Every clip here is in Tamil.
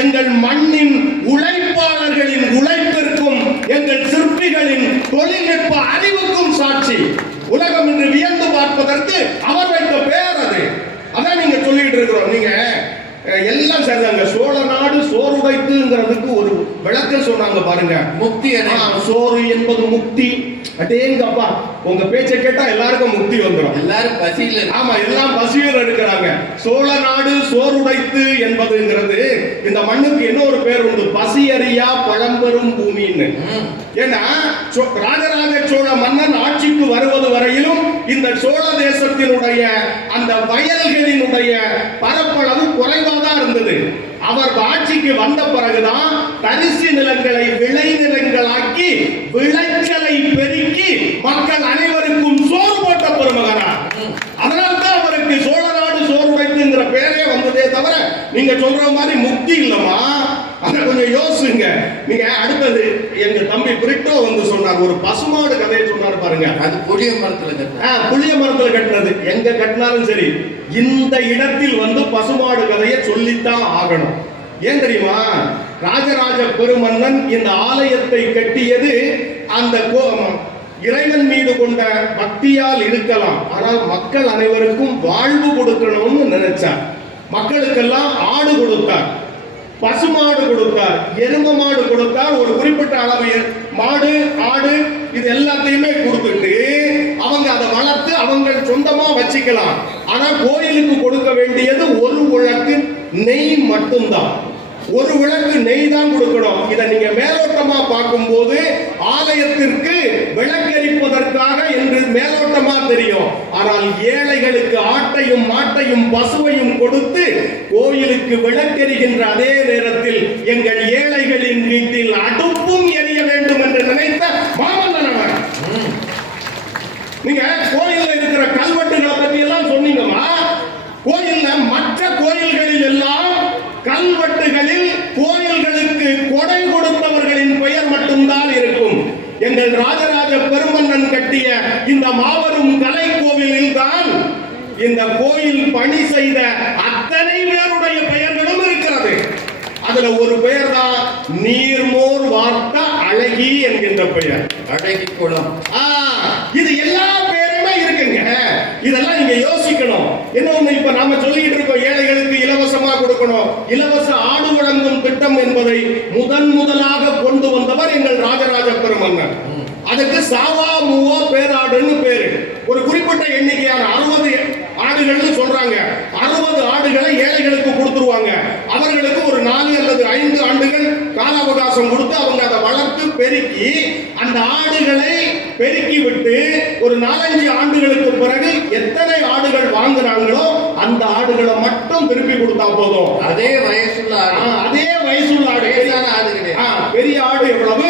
எங்கள் மண்ணின் உழைப்பாளர்களின் உழைப்பிற்கும் எங்கள் சிற்பிகளின் தொழில்நுட்ப அறிவுக்கும் சாட்சி. உலகம் இன்று வியந்து பார்ப்பதற்கு அவர் வைத்த பெயர் அது. அதான் நீங்க சொல்லிட்டு இருக்கிறோம். நீங்க எல்லாம் சரிதாங்க சோழ நாடு சோறுடைத்துங்கிறதுக்கு ஒரு விளக்கம் சொன்னாங்க பாருங்க. முக்தி சோறு என்பது முக்தி. அடேங்கப்பா உங்க பேச்சை கேட்டா எல்லாருக்கும் முக்தி வந்துடும் எல்லாரும் பசியில. ஆமா எல்லாம் பசியில் இருக்கிறாங்க. சோழ நாடு சோறுடைத்து என்பதுங்கிறது இந்த மண்ணுக்கு என்ன ஒரு பேர் உண்டு? பசியறியா பழம்பெரும் பூமின்னு. ஏன்னா ராஜராஜ சோழ மன்னன் ஆட்சிக்கு வருவது வரையிலும் இந்த சோழ தேசத்தினுடைய அந்த வயல்களினுடைய பரப்பளவு குறைவாதான் இருந்தது. அவர் ஆட்சிக்கு வந்த பிறகுதான் தரிசு நிலங்களை விளை நிலங்களாக்கி விளைச்சலை பெருக்கி மக்கள் அனைவருக்கும் சோறு போட்ட பெருமகனார் ம். அதனால்தான் அவருக்கு சோழ நாடு சோறு உடைத்துங்கிற பேரே வந்ததே தவிர நீங்க சொல்ற மாதிரி முக்தி இல்லம்மா. அத கொஞ்சம் யோசிங்க. நீங்க அடுத்தது எங்க தம்பி பிரிட்டோ வந்து சொன்னார் ஒரு பசுமாடு கதையை சொன்னார் பாருங்க. அது புளிய மரத்துல கட்டின புளிய மரத்துல கட்டினது. எங்க கட்டினாலும் சரி இந்த இடத்தில் வந்து பசுமாடு கதையை சொல்லித்தான் ஆகணும். ஏன் தெரியுமா? ராஜராஜ பெருமன்னன் இந்த ஆலயத்தை கட்டியது அந்த கோ- இறைவன் மீது கொண்ட பக்தியால் இருக்கலாம் ஆனால் மக்கள் அனைவருக்கும் வாழ்வு கொடுக்கணும்னு நினைச்சார். மக்களுக்கெல்லாம் ஆடு கொடுத்தார். பசுமாடு கொடுத்தார். எரும மாடு கொடுத்தார். ஒரு குறிப்பிட்ட அளவு மாடு ஆடு இது எல்லாத்தையுமே கொடுத்துட்டு அவங்க அதை வளர்த்து அவங்க சொந்தமா வச்சுக்கலாம். ஆனா கோயிலுக்கு கொடுக்க வேண்டியது ஒரு உழக்கு நெய் மட்டும்தான். ஒரு விளக்கு நெய் தான் கொடுக்கணும். இதை நீங்க மேலோட்டமா பார்க்கும்போது ஆலயத்திற்கு விளக்கரிப்பதற்காக என்று மேலோட்டமா தெரியும். ஆனால் ஏழைகளுக்கு ஆட்டையும் மாட்டையும் பசுவையும் கொடுத்து கோயிலுக்கு விளக்கெறிகின்ற அதே நேரத்தில் எங்கள் ஏழைகளின் வீட்டில் அடுப்பும் எரிய வேண்டும் என்று நினைத்த மாமல்லன் அவன் ம். நீங்க கோயில்ல இருக்கிற கல்வெட்டுகளை பத்தி எல்லாம் சொன்னீங்கம்மா கோயில்ல மற்ற கோயில்களில் எல்லாம் கல்வெட்டுகளில் கோயில்களுக்கு கொடை கொடுத்தவர்களின் பெயர் மட்டும்தான் இருக்கும் ராஜராஜ பெருமன்னன் கட்டிய இந்த மாபெரும் கலை கோவிலில் தான் இந்த கோயில் பணி செய்த அத்தனை பேருடைய பெயர்களும் இருக்கிறது. அதுல ஒரு பெயர் தான் நீர்மோர் வார்த்த அழகி என்கின்ற பெயர். அழகி குளம். ஆ, இது எல்லா பேருமே இருக்குங்க. இதெல்லாம் நீங்க யோசிக்கணும். இன்னொன்னு இப்ப நாம சொல்லிட்டு இருக்கோம் ஏழைகளுக்கு இலவசமா கொடுக்கணும். இலவச ஆடு வழங்கும் திட்டம் என்பதை முதன் முதலாக கொண்டு வந்தவர் எங்கள் ராஜராஜ. அதுக்கு சாவா மூவா பேராடுன்னு பேரு. ஒரு குறிப்பிட்ட எண்ணிக்கையான அறுபது ஆடுகள்னு சொல்றாங்க. அறுபது ஆடுகளை ஏழைகளுக்கு கொடுத்துருவாங்க. அவர்களுக்கு ஒரு நாலு அல்லது ஐந்து ஆண்டுகள் கால அவகாசம் கொடுத்து அவங்க அதை வளர்த்து பெருக்கி அந்த ஆடுகளை பெருக்கி விட்டு ஒரு நாலஞ்சு ஆண்டுகளுக்கு பிறகு எத்தனை ஆடுகள் வாங்குறாங்களோ அந்த ஆடுகளை மட்டும் திருப்பி கொடுத்தா போதும். அதே வயசுள்ள அதே வயசுள்ள ஆடு. பெரிய ஆடு எவ்வளவு?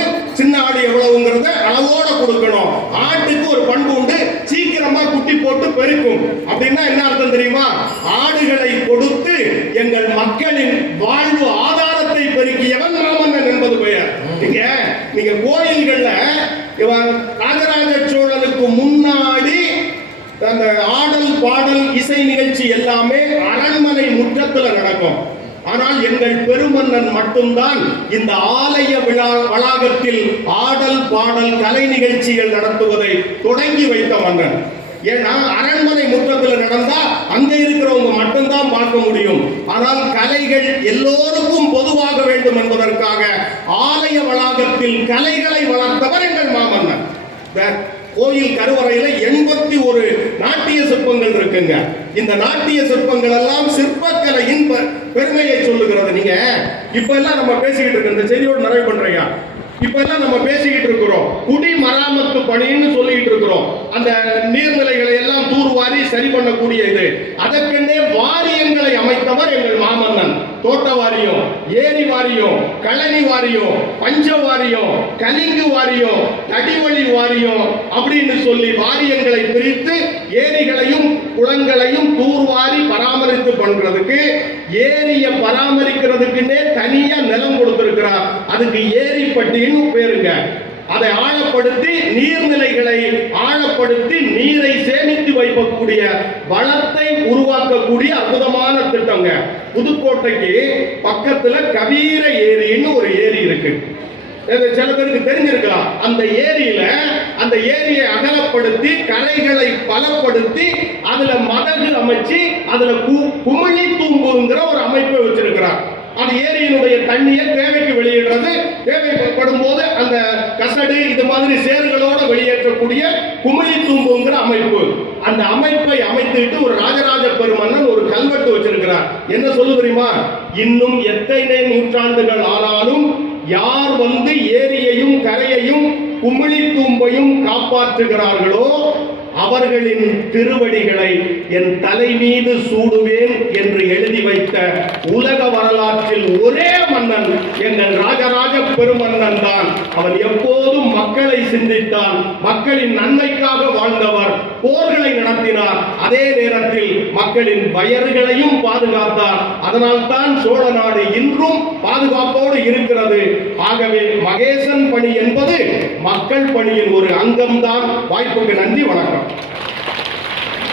எவ்வளவுங்கிறத அளவோட கொடுக்கணும். ஆட்டுக்கு ஒரு பண்பு உண்டு சீக்கிரமா குட்டி போட்டு பெருக்கும். அப்படின்னா என்ன அர்த்தம் தெரியுமா? ஆடுகளை கொடுத்து எங்கள் மக்களின் வாழ்வு ஆதாரத்தை பெருக்கியவன் ராமன் என்பது பெயர். நீங்க நீங்க கோயில்கள்ல இவன் ராஜராஜ சோழனுக்கு முன்னாடி அந்த ஆடல் பாடல் இசை நிகழ்ச்சி எல்லாமே அரண்மனை முற்றத்துல நடக்கும். ஆனால் எங்கள் பெருமன்னன் மட்டும்தான் இந்த ஆலய விழா வளாகத்தில் ஆடல் பாடல் கலை நிகழ்ச்சிகள் நடத்துவதை தொடங்கி வைத்த மன்னன். ஏன்னா அரண்மனை முற்றத்தில் நடந்தா அங்க இருக்கிறவங்க மட்டும்தான் பார்க்க முடியும். ஆனால் கலைகள் எல்லோருக்கும் பொதுவாக வேண்டும் என்பதற்காக ஆலய வளாகத்தில் கலைகளை வளர்த்தவர் எங்கள் மாமன்னன். கோயில் கருவறையில எண்பத்தி ஒரு நாட்டிய சிற்பங்கள் இருக்குங்க. இந்த நாட்டிய சிற்பங்கள் எல்லாம் சிற்பக்கலையின் பெருமையை சொல்லுகிறது. நீங்க இப்ப எல்லாம் நம்ம பேசிக்கிட்டு இருக்க இந்த செய்தியோடு நிறைவு பண்றீங்க இப்ப எல்லாம் நம்ம பேசிக்கிட்டு இருக்கிறோம். குடி மராமத்து பணின்னு சொல்லிட்டு இருக்கிறோம். அந்த நீர்நிலைகளை எல்லாம் தூர்வாரி சரி பண்ணக்கூடிய இது. அதற்கென்னே ஆலயங்களை அமைத்தவர் எங்கள் மாமன்னன். தோட்ட வாரியம் ஏரி வாரியம் கழனி வாரியம் பஞ்ச வாரியம் கலிங்கு வாரியம் தடிவழி வாரியம் அப்படின்னு சொல்லி வாரியங்களை பிரித்து ஏரிகளையும் குளங்களையும் தூர்வாரி பராமரித்து பண்றதுக்கு ஏரிய பராமரிக்கிறதுக்குன்னே தனியா நிலம் கொடுத்திருக்கிறார். அதுக்கு ஏரிப்பட்டின்னு பேருங்க. அதை ஆழப்படுத்தி நீர்நிலைகளை ஆழப்படுத்தி நீரை சேமித்து வைக்கக்கூடிய வளத்தை உருவாக்கக்கூடிய அற்புதமான திட்டங்க. புதுக்கோட்டைக்கு பக்கத்துல கபீர ஏரின்னு ஒரு ஏரி இருக்கு. சில பேருக்கு தெரிஞ்சிருக்கலாம். அந்த ஏரியில அந்த ஏரியை அகலப்படுத்தி கரைகளை பலப்படுத்தி அதுல மதகு அமைச்சு அதுல கு- குமிழி தூம்புங்கிற ஒரு அமைப்பை வச்சிருக்கிறார். அது ஏரியினுடைய தண்ணியை தேவைக்கு வெளியிடுறது. தேவைப்படும் போது அந்த கசடு இது மாதிரி சேர்களோட வெளியேற்றக்கூடிய குமிழி தூம்புங்கிற அமைப்பு. அந்த அமைப்பை அமைத்துட்டு ஒரு ராஜராஜ பெருமன்னன் ஒரு கல்வெட்டு வச்சிருக்கிறார். என்ன சொல்லு தெரியுமா? இன்னும் எத்தனை நூற்றாண்டுகள் ஆனாலும் யார் வந்து ஏரியையும் கரையையும் குமிழி தூம்பையும் காப்பாற்றுகிறார்களோ அவர்களின் திருவடிகளை என் தலை மீது சூடுவேன் என்று எழுதி வைத்த உலக வரலாற்றில் ஒரே மன்னன் எங்கள் ராஜராஜ பெருமன்னன் தான். அவன் எப்போதும் மக்களை சிந்தித்தான். மக்களின் நன்மைக்காக வாழ்ந்தவர். போர்களை நடத்தினார். அதே நேரத்தில் மக்களின் வயர்களையும் பாதுகாத்தார். அதனால் தான் சோழ நாடு இன்றும் பாதுகாப்போடு இருக்கிறது. ஆகவே மகேசன் பணி என்பது மக்கள் பணியின் ஒரு அங்கம்தான். வாய்ப்புக்கு நன்றி வணக்கம்.